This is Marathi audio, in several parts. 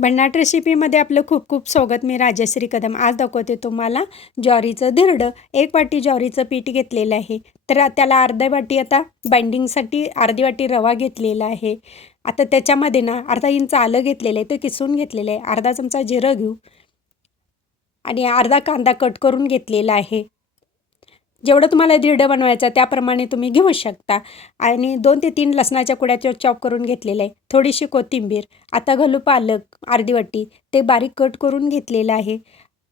भन्नाट रेसिपीमध्ये आपलं खूप खूप स्वागत. मी राजश्री कदम. आज दाखवते तुम्हाला ज्वारीचं धिरडं. एक वाटी ज्वारीचं पीठ घेतलेलं आहे. तर त्याला अर्धा वाटी आता बाइंडिंगसाठी अर्धी वाटी रवा घेतलेला आहे. आता त्याच्यामध्ये ना अर्धा इंच आलं घेतलेलं आहे. ते किसून घेतलेलं आहे. अर्धा चमचा जिरं घेऊ. आणि अर्धा कांदा कट करून घेतलेला आहे. जेवढं तुम्हाला धिरडं बनवायचं त्याप्रमाणे तुम्ही घेऊ शकता. आणि दोन ते तीन लसणाच्या कुड्याच्या चॉप करून घेतलेलं आहे. थोडीशी कोथिंबीर आता घालू पालक अर्धी वाटी ते बारीक कट करून घेतलेलं आहे.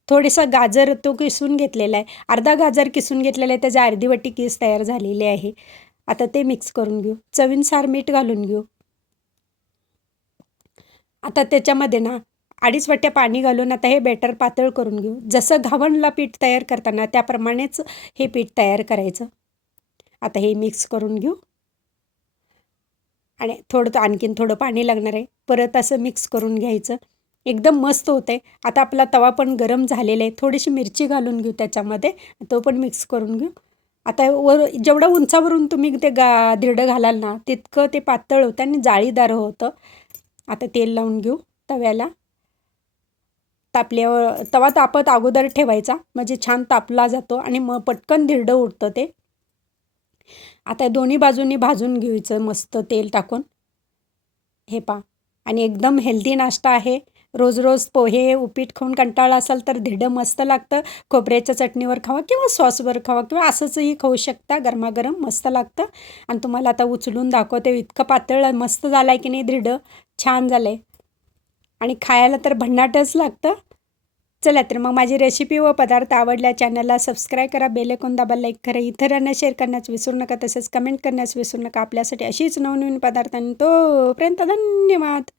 थोडंसं गाजर तो किसून घेतलेला आहे. अर्धा गाजर किसून घेतलेला आहे त्याचा अर्धी वाटी किस तयार झालेली आहे. आता ते मिक्स करून घेऊ. चवीनुसार मीठ घालून घेऊ. आता त्याच्यामध्ये ना अडीच वाट्या पाणी घालून आता हे बेटर पातळ करून घेऊ. जसं घावणला पीठ तयार करताना त्याप्रमाणेच हे पीठ तयार करायचं. आता हे मिक्स करून घेऊ. आणि थोडं आणखीन थोडं पाणी लागणार आहे. परत असं मिक्स करून घ्यायचं. एकदम मस्त होतं. आहे आता आपला तवा पण गरम झालेला आहे. थोडीशी मिरची घालून घेऊ त्याच्यामध्ये. तो पण मिक्स करून घेऊ. आता वर जेवढं उंचावरून तुम्ही ते गा धिरडं घालाल ना तितकं ते पातळ होतं आणि जाळीदार होतं. आता तेल लावून घेऊ तव्याला. तापल्यावर तवा तापत अगोदर ठेवायचा. म्हणजे छान तापला जातो आणि मग पटकन धिरडं उडतं ते. आता दोन्ही बाजूंनी भाजून घ्यायचं मस्त तेल टाकून. हे पा आणि एकदम हेल्दी नाश्ता आहे. रोज रोज पोहे उपीट खाऊन कंटाळा असाल तर धिडं मस्त लागतं. खोबऱ्याच्या चटणीवर खावा किंवा सॉसवर खावा किंवा असंचही खाऊ शकता. गरमागरम मस्त लागतं. आणि तुम्हाला आता उचलून दाखवते इतकं पातळ मस्त झालं आहे की नाही धिडं छान झालं आहे आणि खायला तर भन्नाटच लागतं. चला तर मग माझी रेसिपी व पदार्थ आवडल्या चॅनलला सबस्क्राईब करा बेलेकोन दाबा लाईक करा. इतरांना शेअर करण्यास विसरू नका तसेच कमेंट करण्यास विसरू नका. आपल्यासाठी अशीच नवनवीन पदार्थ आणि तोपर्यंत धन्यवाद.